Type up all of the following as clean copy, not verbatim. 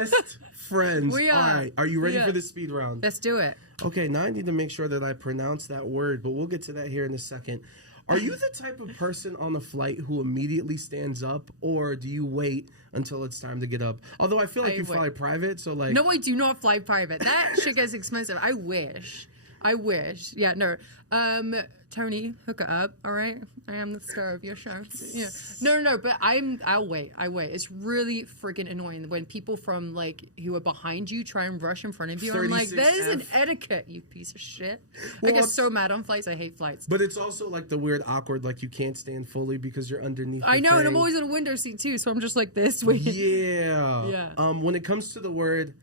best friends. We are. All right. Are you ready for the speed round? Let's do it. Okay, now I need to make sure that I pronounce that word, but we'll get to that here in a second. Are you the type of person on a flight who immediately stands up, or do you wait until it's time to get up? Although I feel like you fly private, so like... No, I do not fly private. That shit gets expensive. I wish. Yeah, no. Tony, hook it up, all right? I am the star of your show. Yeah. No, but I'll wait. It's really freaking annoying when people from, like, who are behind you try and rush in front of you. I'm like, there's an etiquette, you piece of shit. Well, I get so mad on flights. I hate flights. But it's also, like, the weird awkward, like, you can't stand fully because you're underneath the know, thing. and I'm always in a window seat, too, so I'm just like this. Yeah. When it comes to the word,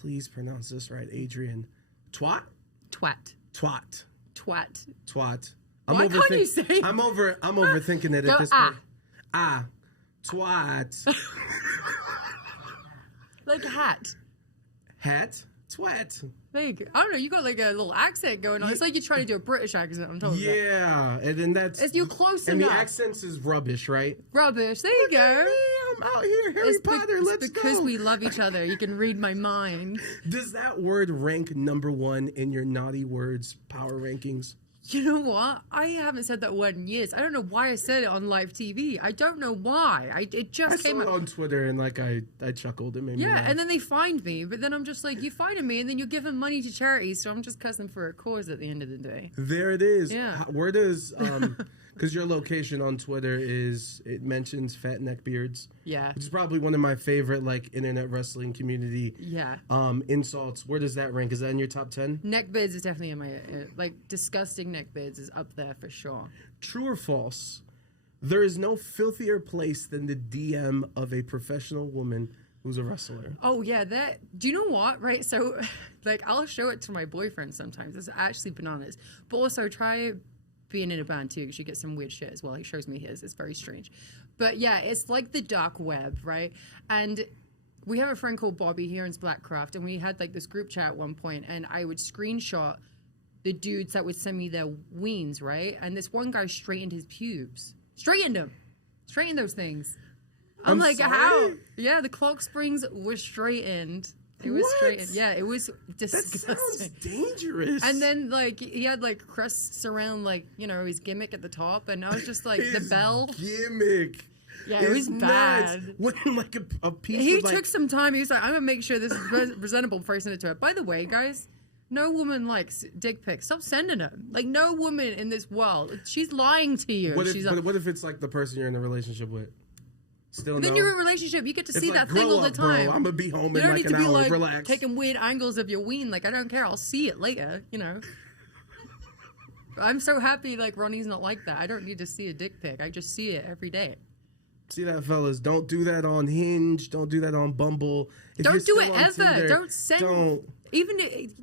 please pronounce this right, Adrian. Twat? Twat. Twat. Twat. Twat. Why can't you say? I'm overthinking it at this point. Twat. Like hat. Hat. Twat. There you go. I don't know. You got like a little accent going on. It's like you're trying to do a British accent. I'm telling you. Yeah, and then that's. You close and enough. And the accents is rubbish, right? Rubbish. There you go. I'm out here, Harry Potter. Let's go. Because we love each other. You can read my mind. Does that word rank number 1 in your naughty words power rankings? You know what? I haven't said that word in years. I don't know why I said it on live TV. I don't know why. It just came out on Twitter and like I chuckled. It made me laugh. And then they fined me. But then I'm just like, you finded me, and then you're giving money to charity. So I'm just cussing for a cause at the end of the day. There it is. Yeah. Where does because your location on Twitter it mentions fat neck beards. Yeah. Which is probably one of my favorite like internet wrestling community insults. Where does that rank? Is that in your top 10? Neck beards is definitely in my like disgusting neck beards is up there for sure. True or false? There is no filthier place than the DM of a professional woman who's a wrestler. Oh yeah, that. Do you know what? Right, so like I'll show it to my boyfriend sometimes. It's actually bananas. But also try being in a band too, because you get some weird shit as well. He shows me his. It's very strange. But yeah, it's like the dark web, right? And we have a friend called Bobby here in Blackcraft, and we had like this group chat at one point, and I would screenshot the dudes that would send me their weens, right? And this one guy straightened his pubes. Straightened them. Straightened those things. I'm like, sorry? how? Yeah, the clock springs were straightened. It was straightened. Yeah, it was disgusting. That sounds dangerous. And then, like, he had, like, crests around, like, you know, his gimmick at the top. And I was just like, the bell. Gimmick. Yeah, it was bad. When, like, a piece He of, like... took some time. He was like, I'm going to make sure this is presentable before I send it to her. By the way, guys, no woman likes dick pics. Stop sending them. Like, no woman in this world. She's lying to you. What if it's, like, the person you're in a relationship with? Still then you're in a relationship. You get to see like, that thing all the time. Bro. I'm gonna be home in like an hour. You don't need to be like relax. taking weird angles of your ween. Like I don't care. I'll see it later. You know. I'm so happy. Like Ronnie's not like that. I don't need to see a dick pic. I just see it every day. See that, fellas? Don't do that on Hinge. Don't do that on Bumble. Don't do it ever. Tinder, don't send. Even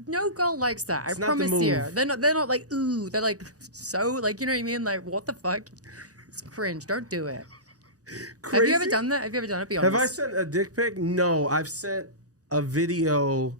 no girl likes that. I promise you. They're not like ooh. They're like so like you know what I mean. Like what the fuck? It's cringe. Don't do it. Crazy? Have you ever done that? Have you ever done it? Be honest. Have I sent a dick pic? No. I've sent a video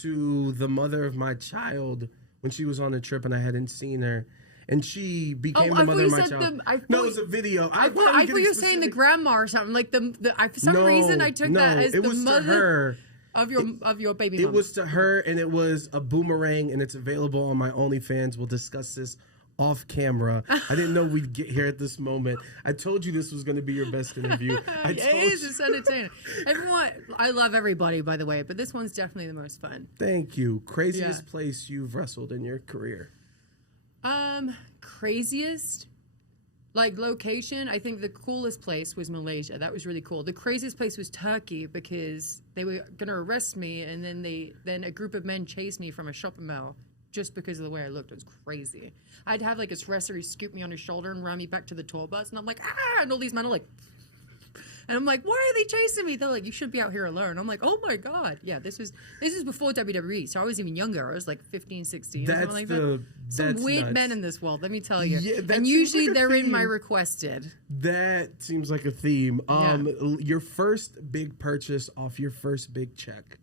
to the mother of my child when she was on a trip and I hadn't seen her. And she became the mother of my child. No, it was a video. I thought you were saying the grandma or something. Like for some reason I took that as the mother of your baby mom. It was to her, and it was a boomerang, and it's available on my OnlyFans. We'll discuss this off camera. I didn't know we'd get here at this moment. I told you this was going to be your best interview. It is. It's entertaining. Everyone, I love everybody, by the way, but this one's definitely the most fun. Thank you. Craziest place you've wrestled in your career? Craziest? Like location, I think the coolest place was Malaysia. That was really cool. The craziest place was Turkey because they were going to arrest me, and then a group of men chased me from a shopping mall just because of the way I looked. It was crazy. I'd have like this wrestler scoop me on his shoulder and run me back to the tour bus, and I'm like, ah, and all these men are like, and I'm like, why are they chasing me? They're like, you should be out here alone. I'm like, oh my God. Yeah, this is before WWE, so I was even younger. I was like 15, 16. That's like some weird nuts. men in this world, let me tell you. Yeah, and usually like they're in my requested. That seems like a theme. Your first big purchase off your first big check.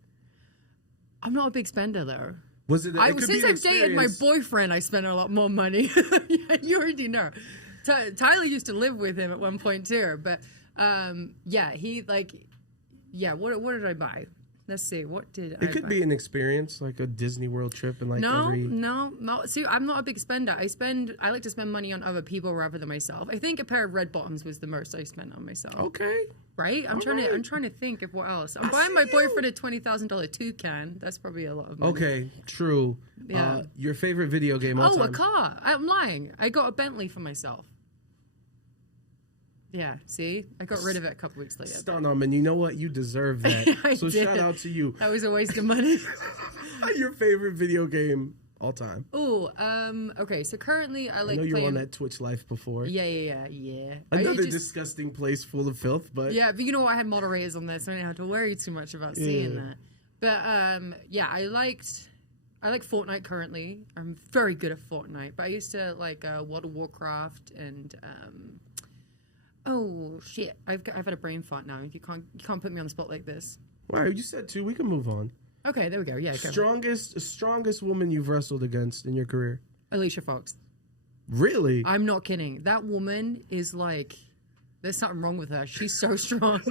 I'm not a big spender though. Was it? Since I've dated my boyfriend, I spent a lot more money. Yeah, you already know. Tyler used to live with him at one point too, but what did I buy? Let's see. What did It could be an experience, like a Disney World trip, and like no. See, I'm not a big spender. I like to spend money on other people rather than myself. I think a pair of red bottoms was the most I spent on myself. Okay. Right? I'm trying to think of what else. I'm buying my boyfriend a $20,000 toucan. That's probably a lot of money. Okay, true. Yeah. Your favorite video game all time? A car. I'm lying. I got a Bentley for myself. Yeah, see? I got rid of it a couple weeks later. Stun on, and you know what? You deserve that. So did. shout out to you. That was a waste of money. Your favorite video game all time? Oh, okay. So currently I like I know you were playing... on that Twitch life before. Yeah. Another disgusting place full of filth, but... Yeah, but you know what? I had moderators on there, so I didn't have to worry too much about seeing that. But, yeah, I like Fortnite currently. I'm very good at Fortnite, but I used to like World of Warcraft and... oh, shit. I've had a brain fart now. You can't put me on the spot like this. Wow, you said two. We can move on. Okay, there we go. Yeah, Strongest woman you've wrestled against in your career? Alicia Fox. Really? I'm not kidding. That woman is like, there's something wrong with her. She's so strong.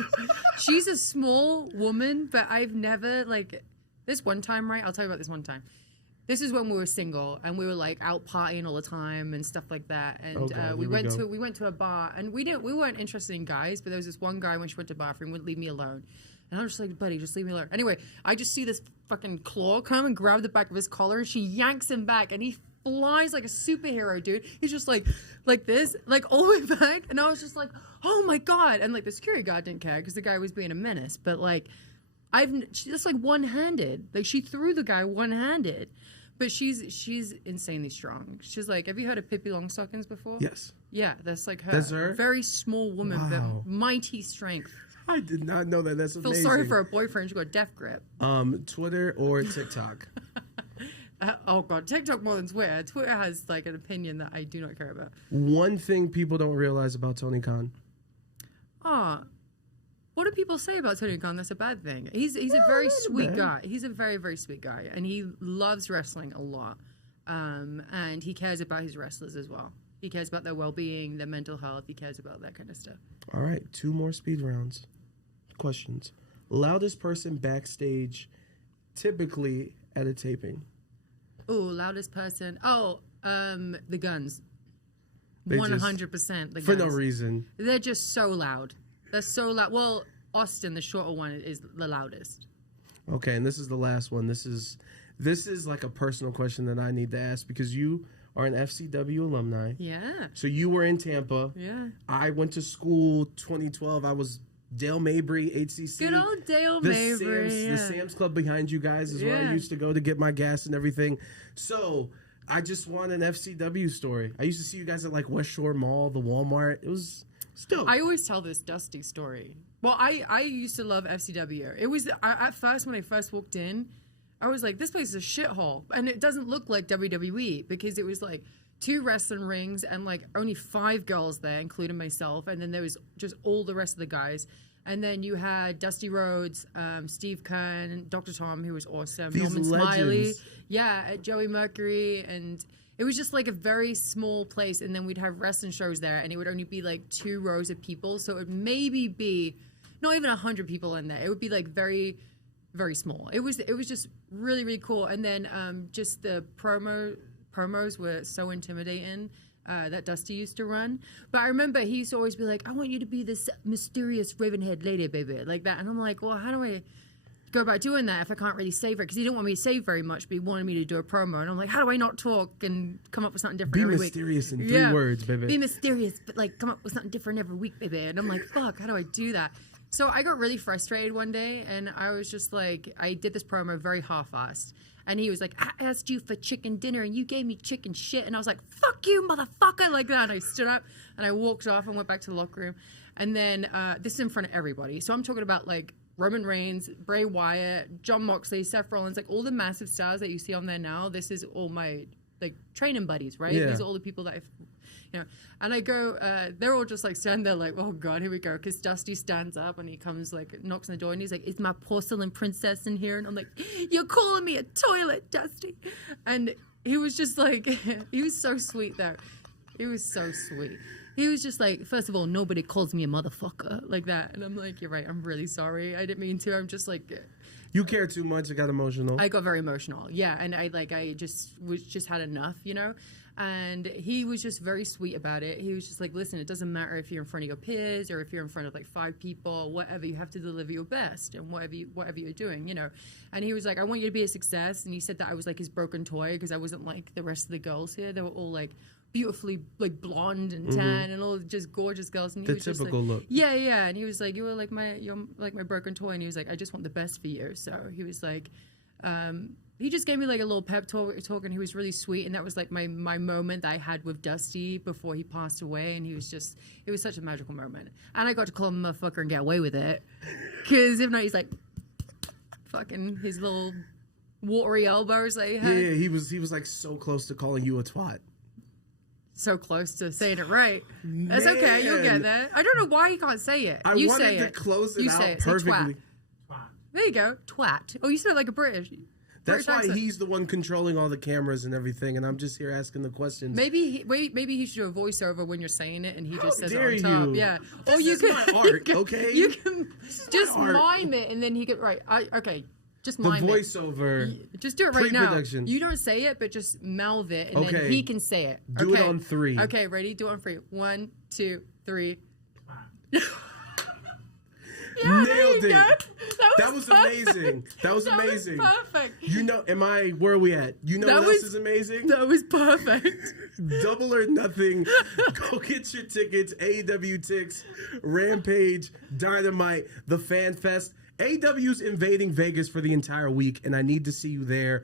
She's a small woman, but I've never like this one time, right? I'll tell you about this one time. This is when we were single and we were like out partying all the time and stuff like that. And we went to a bar and we weren't interested in guys, but there was this one guy when she went to the bathroom would leave me alone. And I was just like, buddy, just leave me alone. Anyway, I just see this fucking claw come and grab the back of his collar. She yanks him back and he flies like a superhero, dude. He's just like this, like all the way back. And I was just like, oh my God. And like the security guard didn't care because the guy was being a menace. But like, she's like one-handed. Like she threw the guy one-handed. But she's insanely strong. She's like, have you heard of Pippi Longstockings before? Yes. Yeah, that's like her. That's her? Very small woman, Wow. but mighty strength. I did not know that. That's amazing. Feel sorry for her boyfriend. She got a death grip. Twitter or TikTok? Oh God, TikTok more than Twitter. Twitter has like an opinion that I do not care about. One thing people don't realize about Tony Khan. What do people say about Tony Khan? That's a bad thing. He's a very sweet guy. He's a very, very sweet guy. And he loves wrestling a lot. And he cares about his wrestlers as well. He cares about their well-being, their mental health. He cares about that kind of stuff. All right, 2 more speed rounds. Questions. Loudest person backstage, typically at a taping. Oh, loudest person. Oh, the Guns. They 100% the Guns. For no reason. They're just so loud. They're so loud. Well, Austin, the shorter one, is the loudest. Okay, and this is the last one. This is like a personal question that I need to ask because you are an FCW alumni. Yeah. So you were in Tampa. Yeah. I went to school 2012. I was Dale Mabry, HCC. Good old Dale Mabry. The Sam's Club behind you guys is where I used to go to get my gas and everything. So I just want an FCW story. I used to see you guys at like West Shore Mall, the Walmart. It was dope. I always tell this Dusty story. Well, I used to love FCW. It was at first when I first walked in, I was like, this place is a shithole, and it doesn't look like WWE because it was like 2 wrestling rings and like only 5 girls there, including myself, and then there was just all the rest of the guys. And then you had Dusty Rhodes, Steve Kern, Dr. Tom, who was awesome, These Norman legends. Smiley, Joey Mercury, and it was just like a very small place. And then we'd have wrestling shows there, and it would only be like 2 rows of people, so it would maybe be not even 100 people in there. It would be like very, very small. It was just really, really cool. And then just the promos were so intimidating. That Dusty used to run. But I remember he used to always be like, I want you to be this mysterious raven-haired lady, baby, like that. And I'm like, well, how do I go about doing that if I can't really save her? Because he didn't want me to save very much, but he wanted me to do a promo. And I'm like, how do I not talk and come up with something different every week? Be mysterious in 3 words, baby. Be mysterious, but like come up with something different every week, baby. And I'm like, fuck, how do I do that? So I got really frustrated one day, and I was just like, I did this promo very half-assed. And he was like, I asked you for chicken dinner and you gave me chicken shit. And I was like, fuck you, motherfucker, like that. And I stood up and I walked off and went back to the locker room. And then this is in front of everybody. So I'm talking about like Roman Reigns, Bray Wyatt, John Moxley, Seth Rollins, like all the massive stars that you see on there now. This is all my like training buddies, right? Yeah. These are all the people that I've, and I go, they're all just like standing there like, oh God, here we go. Because Dusty stands up and he comes like, knocks on the door and he's like, is my porcelain princess in here? And I'm like, you're calling me a toilet, Dusty. And he was just like, he was so sweet though. He was so sweet. He was just like, first of all, nobody calls me a motherfucker like that. And I'm like, you're right. I'm really sorry. I didn't mean to. I'm just like, You care too much. I got emotional. I got very emotional. Yeah, and I just had enough, you know. And he was just very sweet about it. He was just like, listen, it doesn't matter if you're in front of your peers or if you're in front of like 5 people, whatever. You have to deliver your best and whatever you're doing, you know. And he was like, I want you to be a success. And he said that I was like his broken toy because I wasn't like the rest of the girls here. They were all like beautifully like blonde and tan and all just gorgeous girls. And he was just like, look. yeah. And he was like, you're like my broken toy. And he was like, I just want the best for you. So he was like, he just gave me like a little pep talk, and he was really sweet. And that was like my moment that I had with Dusty before he passed away. And it was such a magical moment. And I got to call him a motherfucker and get away with it. Because if not, he's like, fucking his little watery elbows. Like, yeah, he was like so close to calling you a twat. So close to saying it right. That's okay. You'll get there. I don't know why you can't say it. You wanted to close it out perfectly. Twat. There you go. Twat. Oh, you said it like a British. That's why he's the one controlling all the cameras and everything, and I'm just here asking the questions. Maybe he should do a voiceover when you're saying it, and he just says it on top. You? Yeah. This is my art, okay? You can just mime it, and then he could okay. Just mime the voiceover. Just do it right now. You don't say it, but just mouth it, and then he can say it. Do it on 3. Okay, ready? Do it on 3. 1, 2, 3. Yeah, nailed it. That was amazing. That was amazing. Was perfect. You know, where are we at? You know what else is amazing? That was perfect. Double or Nothing. Go get your tickets. AEW Tix, Rampage, Dynamite, the Fan Fest. AEW's invading Vegas for the entire week, and I need to see you there.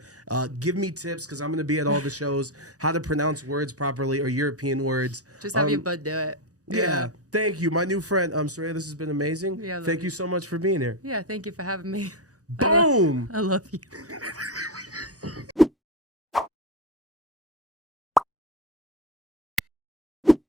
Give me tips, because I'm going to be at all the shows, how to pronounce words properly or European words. Just have your bud do it. Yeah, thank you. My new friend, Saraya, this has been amazing. Yeah, thank you so much for being here. Yeah, thank you for having me. Boom! I love you.